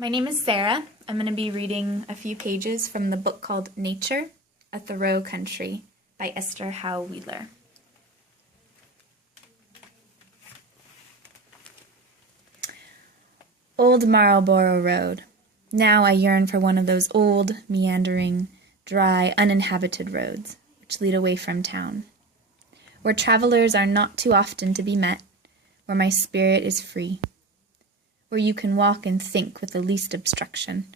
My name is Sarah. I'm going to be reading a few pages from the book called Nature, a Thoreau Country by Esther Howe Wheeler. Old Marlborough Road. Now I yearn for one of those old, meandering, dry, uninhabited roads which lead away from town, where travelers are not too often to be met, where my spirit is free, where you can walk and think with the least obstruction,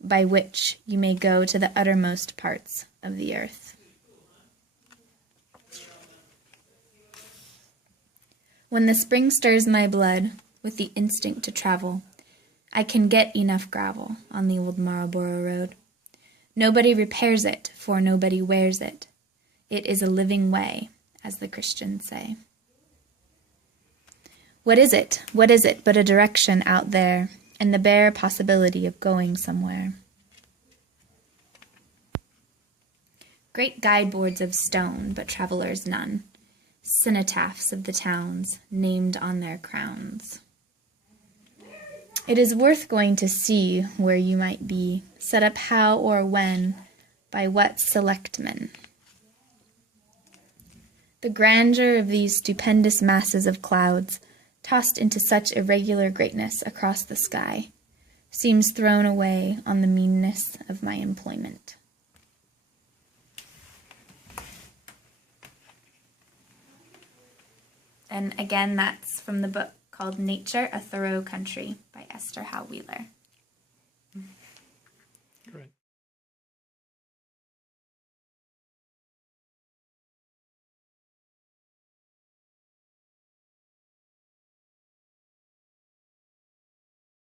by which you may go to the uttermost parts of the earth. When the spring stirs my blood with the instinct to travel, I can get enough gravel on the old Marlborough Road. Nobody repairs it, for nobody wears it. It is a living way, as the Christians say. What is it? What is it but a direction out there, and the bare possibility of going somewhere? Great guideboards of stone, but travelers none. Cenotaphs of the towns, named on their crowns. It is worth going to see where you might be, set up how or when, by what selectmen. The grandeur of these stupendous masses of clouds, tossed into such irregular greatness across the sky, seems thrown away on the meanness of my employment. And again, that's from the book called Nature, a Thoreau Country by Esther Howe Wheeler.